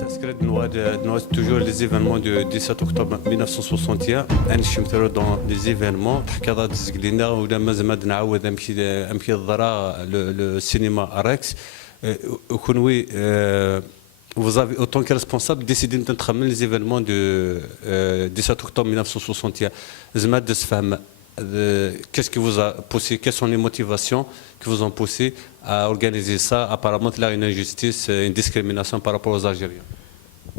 s'inscrit toujours les événements du 17 octobre 1961. نشمثلوا dans les événements تحكيات زقلينا ولا مازال نعاود امشي الضرا السينما ريكس وكونوي vous avez autant que responsable décidé de تخمن les événements du 17 octobre 1961 زعما تفهم qu'est-ce qui vous a poussé, quelles sont les motivations qui vous ont poussé à organiser ça, apparemment là une injustice, une discrimination par rapport aux Algériens.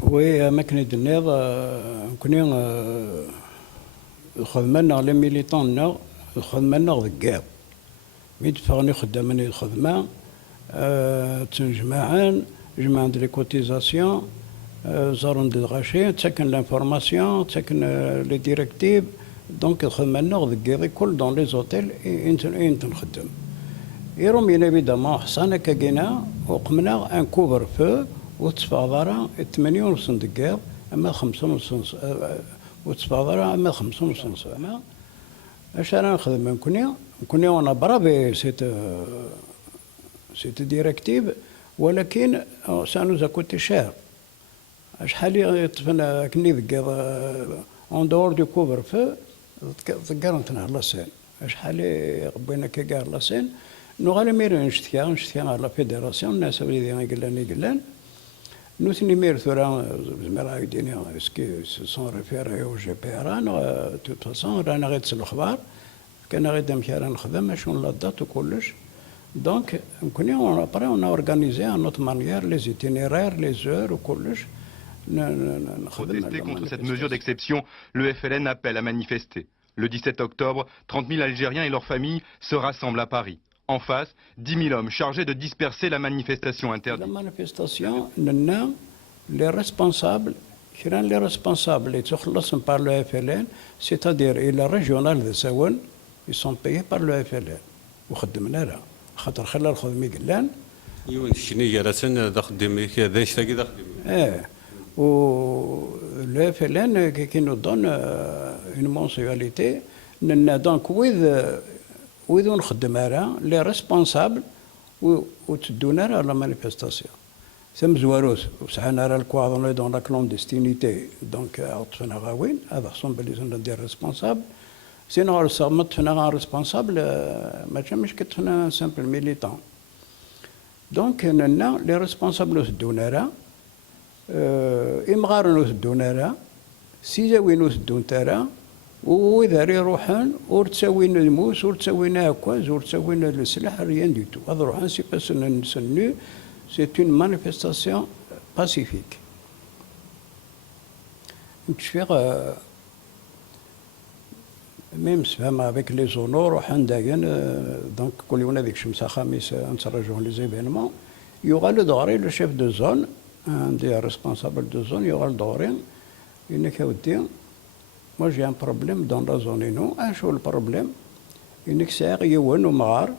Oui, ما كنا دنيا كنا خدمنا لي ميليتون خدمنا ذكاب ميت فغني خدامني خدمه تنجمعان جمعان دي كوتيزاسيون زارون دي غاشي تسكن لانفورماسيون تسكن لي ديريكتيف دونك خدمنا ذكاب كل دون لي زوتيل انت نخدم يروم ايفيدامون حصانا كاكينا وقمنا ان كوفر فو وتصفاضرا 8 ونص دقيق اما 5 ونص وتصفاضرا اما 5 ونص اما اش انا نخدم كوني وانا برافي سيت ديريكتيف ولكن سانوزا كوتي شير شحال طفنا كني دقيق اون دور دو كوفر فو ذكرتنا لاسين شحال قبينا كاع لاسين نو غالي ميرو نشتكي على لا فيدراسيون الناس اللي قلان نوثني مير ثورا زعما يديني اسكي سون ريفيري او جي بي ار انا توت فاسون رانا غير الاخبار كان غير نمشي راه نخدم شنو لا دات وكلش دونك نكوني اون ابري اون اورغانيزي ان اوت مانيير لي زيتينيرير لي زور وكلش Protester contre cette mesure d'exception, le FLN appelle à manifester. Le 17 octobre, 30 000 Algériens et leurs familles se rassemblent à Paris. En face, 10 000 hommes chargés de disperser la manifestation interdite. La manifestation, les responsables par le FLN, c'est-à-dire le régional de Saoun, ils sont payés par le FLN. وخدمنا لها خاطر خلى الخدمي قلان. يون شنو جالسين تخدم كذا اشتاقي تخدم. و le FLN qui nous donne une mensualité, donc وإذا نخدم راه لي ريسبونسابل وتدونا راه لا مانيفيستاسيون ثم زواروس وسعنا راه الكوادرون دون لا كلونديستينيتي دونك عطفنا غاوين هذا خصهم بلي ندير ريسبونسابل سينو ما طفنا غا ريسبونسابل ما تمش كتفنا سامبل ميليتون دونك لنا لي ريسبونسابل تدونا راه إمغارن تدونا راه سيجاوين تدون ترى وإذا يروحون ورتساوين الموس ورتساوين هكواز ورتساوين السلاح ريان دي تو هذا روحان سي باس نسنو سي اون مانيفيستاسيون باسيفيك نتشفيغ ميم سفهم افيك لي زونور روحان داين دونك كل يوم هذيك شمسة خميس نتسرجون لي زيفينمون يوغال دوري لو شيف دو زون ان دي ريسبونسابل دو زون يوغال دوري انك ودي moi j'ai un problème dans la zone nous شو البروبليم انك ساق يوان ومغار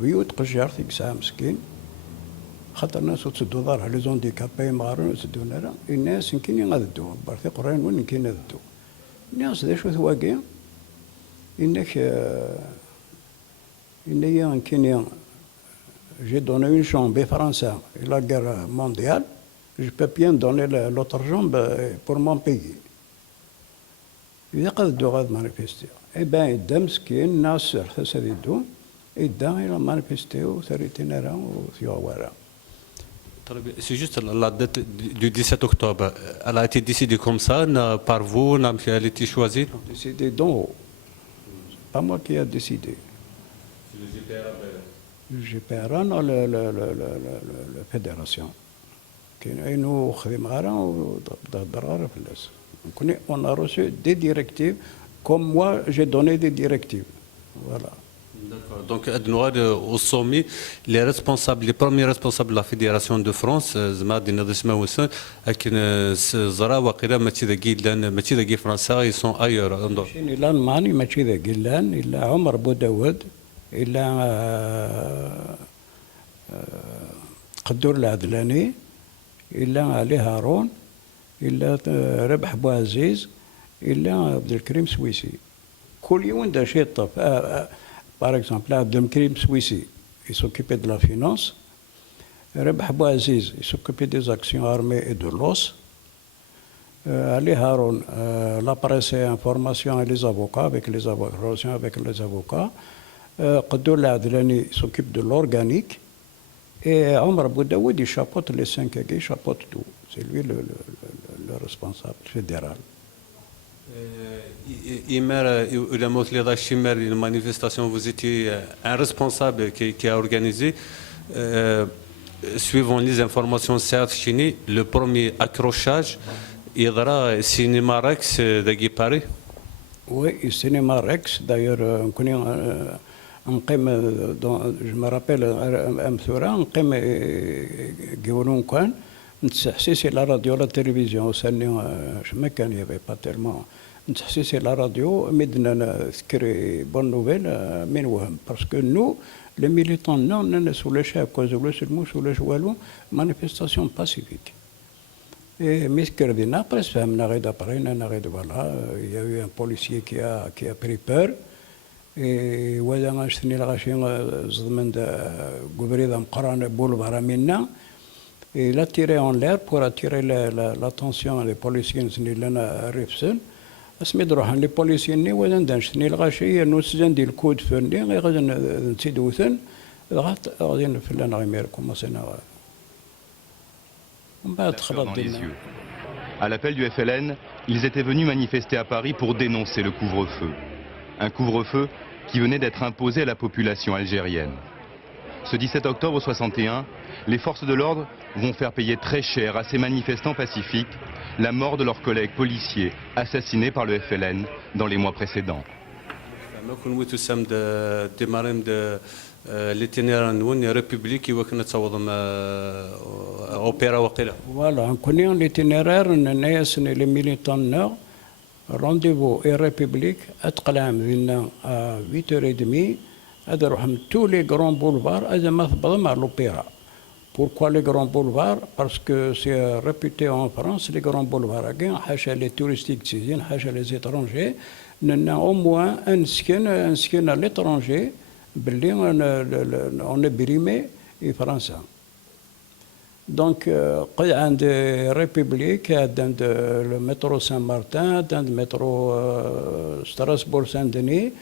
ويوت قجار فيك ساعه مسكين خاطر الناس تسدو دارها لي زون ديكابي مغارون تسدونا راه الناس يمكن غادو برثي قرين وين يمكن غادو الناس ذا شو ثواقي انك يمكن j'ai donné une jambe français et la guerre mondiale je peux bien donner l'autre jambe pour mon pays إذا قدروا غاد مانيفيستيو إبان يدا مسكين الناس حساس يدو يدا إلى مانيفيستيو ثريتين راه وثيوارا. C'est juste la date du 17 octobre. Elle a été décidée comme ça, par vous, elle a été choisie. Décidée d'en haut. C'est pas moi qui a décidé. C'est le GPRA. Le GPRA, non, la fédération. كاينو خدم غارا ودرارة في الناس. On a reçu des directives, comme moi j'ai donné des directives. Voilà. D'accord. Donc, au sommet, les responsables, les premiers responsables de la Fédération de France, ils sont ailleurs. l'Allemagne, ماشي ذا قلان إلا عمر بوداود إلا قدور العدلاني إلا علي هارون إلا ربح بوعزيز إلا عبد الكريم سويسي كل يوم دا شي طف باغ اكزومبل عبد الكريم سويسي il s'occupait de la finance Rebah Bouaziz, il s'occupait des actions armées et de l'os. Ali Haroun, la presse et information et les avocats, avec les avocats. Qadoul Adlani s'occupe de l'organique. Et Omar Boudaoud, il chapeaute les 5 aiguilles, il chapeaute tout. C'est lui le responsable fédéral. Une manifestation, vous étiez un responsable qui a organisé. Suivant les informations certes, le premier accrochage, il y aura le cinéma Rex de Paris. Oui, le cinéma Rex, d'ailleurs, je me rappelle, c'est la radio, la télévision, je me il n'y avait pas tellement. C'est la radio, mais de bonnes nouvelles, parce que nous, les militants, non, on est sous le chef, sous le joualou, manifestation pacifique. Et après, il y a eu un policier qui a pris peur. Et il a tiré en l'air pour attirer l'attention des policiers. Les policiers dans les yeux. À l'appel du FLN, ils étaient venus manifester à Paris pour dénoncer le couvre-feu. Un couvre-feu qui venait d'être imposé à la population algérienne. Ce 17 octobre 61, les forces de l'ordre vont faire payer très cher à ces manifestants pacifiques la mort de leurs collègues policiers assassinés par le FLN dans les mois précédents. Voilà, en connaissant l'itinéraire, les militants nord, rendez-vous et République, à 8h30, tous les grands boulevards, à l'opéra. Pourquoi les grands boulevards? Parce que c'est réputé en France, les grands boulevards, les touristiques, les étrangers, au moins un skin à l'étranger, on est brimé et français. Donc, il y a des républiques, le métro Saint-Martin, le métro Strasbourg-Saint-Denis,